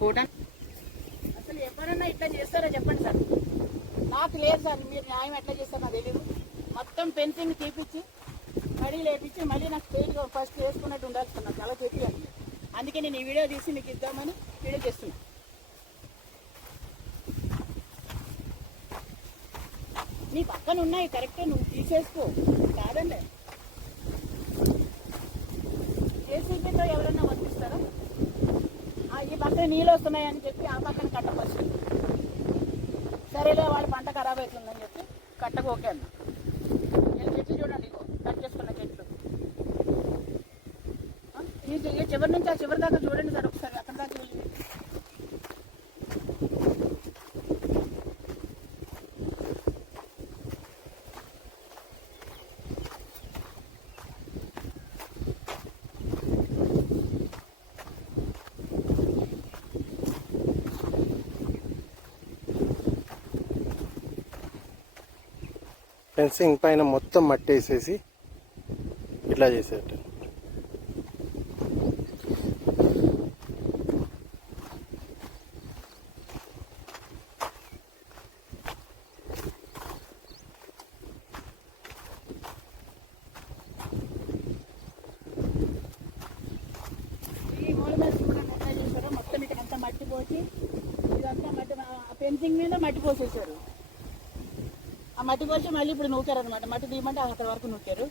కోట అసలు ఎవరన్నా ఇట్లా చేస్తారో చెప్పండి సార్. నాకు లేదు సార్ మీరు న్యాయం ఎట్లా చేస్తారో నాకు తెలియదు మొత్తం పెన్సింగ్ తీపిచ్చి మళ్ళీ లేపించి మళ్ళీ నాకు స్టేజ్ ఫస్ట్ వేసుకున్నట్టు ఉండాలి సార్ నాకు అలా చెప్పియండి అందుకే నేను ఈ వీడియో తీసి మీకు ఇద్దామని వీడియో చేస్తున్నాను నీ పక్కన ఉన్నాయి కరెక్టే నువ్వు తీసేసుకో. కాదండి జేసీబీతో ఎవరన్నా వర్తిస్తారా? ఆ, నీళ్ళు వస్తున్నాయని చెప్పి ఆ పక్కన కట్టవచ్చు సరేలే వాళ్ళ పంట ఖరాబ్ అవుతుందని చెప్పి కట్టకు ఓకే అన్న. నేను చెట్లు చూడండి ఇగో కట్ చేసుకున్న చెట్లు. ఈ చివరి నుంచి ఆ చివరి దాకా చూడండి సార్ ఒకసారి అక్కడ దాకా వెళ్ళి ఫెన్సింగ్ పైన మొత్తం మట్టి వేసేసి ఇట్లా చేసేట. ఈ మూల మీద కూడా మొత్తం ఇక్కడ అంతా మట్టి పోసి ఇదంతా మట్టి ఆ ఫెన్సింగ్ మీద మట్టి పోసేసారు ఆ మట్టి పోసి మళ్ళీ ఇప్పుడు నూకారు అనమాట మట్టి తీయమంటే అక్కడ వరకు నూకారు.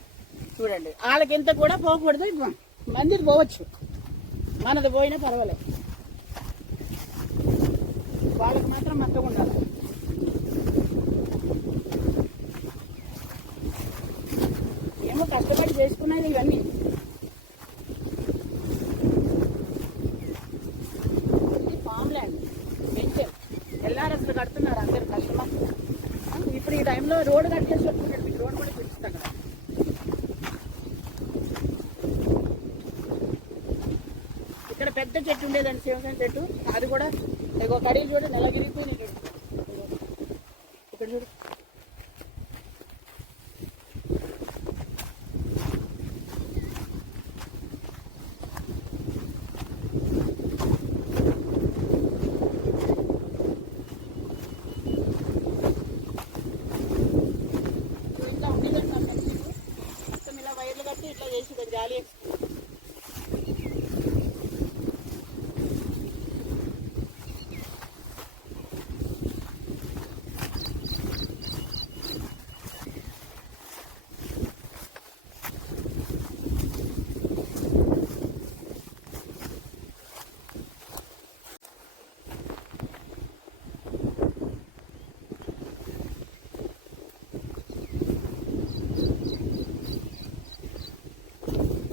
చూడండి. వాళ్ళకి ఎంత కూడా పోకూడదు. మందిది పోవచ్చు. మనది పోయినా పర్వాలేదు వాళ్ళకి మాత్రం మొత్తం ఉండాలి. ఏమో కష్టపడి చేసుకున్నది ఇవన్నీ. ఇది ఫామ్ ల్యాండ్ వెంచర్ ఎల్ఆర్ఎస్లు కడుతున్నారు అందరు కస్టమర్ టైంలో రోడ్ కట్ చేసి వస్తున్నాడు మీకు రోడ్ కూడా చూపిస్తాను కదా. ఇక్కడ పెద్ద చెట్టు ఉండేదండి శివసేన చెట్టు. అది కూడా ఒక కడీలు చూడండి నెలగిరిపోయి నేను చూడు ఇంకా ఉండేదండి ఆ ఫెన్సింగ్ మొత్తం ఇలా వైర్లు కట్టి ఇట్లా చేసి కొంచెం జాలి వేసుకుంది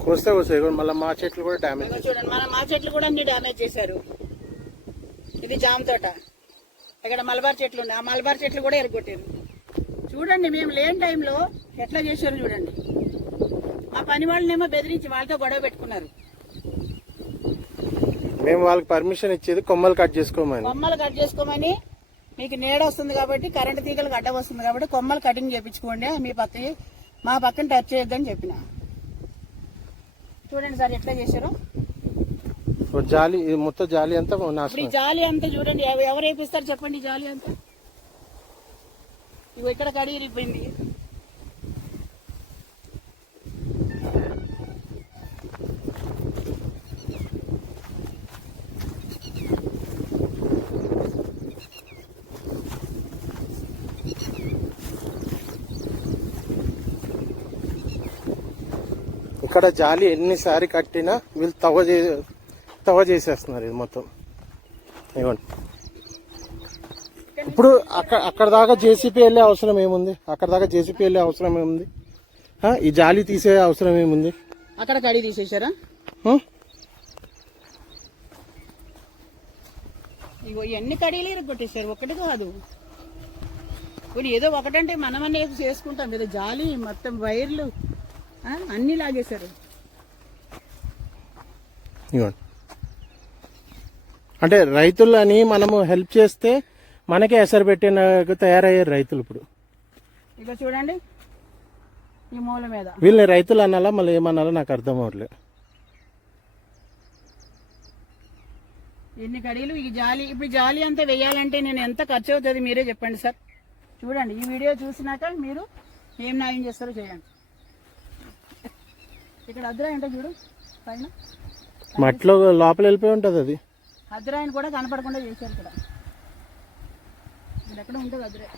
కోస్తే కోస్తే మళ్ళీ మా చెట్లు కూడా డ్యామేజ్ చూడండి మన మా చెట్లు కూడా అన్ని డ్యామేజ్ చేశారు. ఇది జామ తోట. ఇక్కడ మలబార్ చెట్లు ఉన్నాయి. ఆ మలబార్ చెట్లు కూడా ఎరగొట్టారు. చూడండి మేము లేని టైంలో ఎట్లా చేశారు చూడండి. మా పని వాళ్ళనేమో బెదిరించి వాళ్ళతో గొడవ పెట్టుకున్నారు. మేము వాళ్ళకి పర్మిషన్ ఇచ్చేది కొమ్మలు కట్ చేసుకోమని. కొమ్మలు కట్ చేసుకోమని మీకు నీడ వస్తుంది కాబట్టి కరెంట్ తీగలు గడ్డ వస్తుంది కాబట్టి కొమ్మలు కటింగ్ చేయించుకోండి మీ పక్క మా పక్కన టచ్ చేయొద్దని చెప్పిన. చూడండి సార్ ఎట్లా చేశారు. జాలి మొత్తం జాలి అంతా ఈ జాలి అంతా చూడండి ఎవ- ఎవరు వేపిస్తారు చెప్పండి జాలి అంతా? ఇగో ఇక్కడ కడిగిరిపోయింది. ఇక్కడ జాలి ఎన్నిసారి కట్టినా వీళ్ళు తవ్వ చే తవ్వ చేసేస్తున్నారు ఇది మొత్తం. ఇవ్వండి ఇప్పుడు అక్కడ అక్కడ దాకా జేసీపీ వెళ్ళే అవసరం ఏముంది? అక్కడ దాకా జేసీపీ వెళ్ళే అవసరం ఏముంది? ఈ జాలి తీసే అవసరం ఏముంది? అక్కడ కడిగి తీసేశారా? ఆ? ఇగో ఎన్ని కడీలు ఇరగొట్టేశారు? ఒకటి కాదు. ఇప్పుడు ఏదో ఒకటంటే మనమన్నీ చేసుకుంటాం కదా జాలి మొత్తం వైర్లు. అన్నీ లాగేశారు. అంటే రైతులని మనము హెల్ప్ చేస్తే మనకే ఎసరు పెట్టిన తయారయ్యారు రైతులు ఇప్పుడు. ఇక చూడండి. ఈ మూల మీద. వీళ్ళని రైతులు అనాలా మళ్ళీ ఏమనాలో నాకు అర్థం అవ్వట్లేదు ఎన్ని కడీలు? ఈ జాలి ఇప్పుడు జాలి అంతా వేయాలంటే నేను ఎంత ఖర్చు అవుతుంది మీరే చెప్పండి సార్. చూడండి ఈ వీడియో చూసినాక మీరు ఏం న్యాయం చేస్తారో చేయండి. ఇక్కడ అద్రాయి అంటే చూడు పైన. మట్టిలో లోపల వెళ్ళిపోయి ఉంటుంది అది. అద్రాయిని కూడా కనపడకుండా చేశారు ఇక్కడ. ఇక్కడ ఎక్కడ ఉంటుంది అద్రాయి.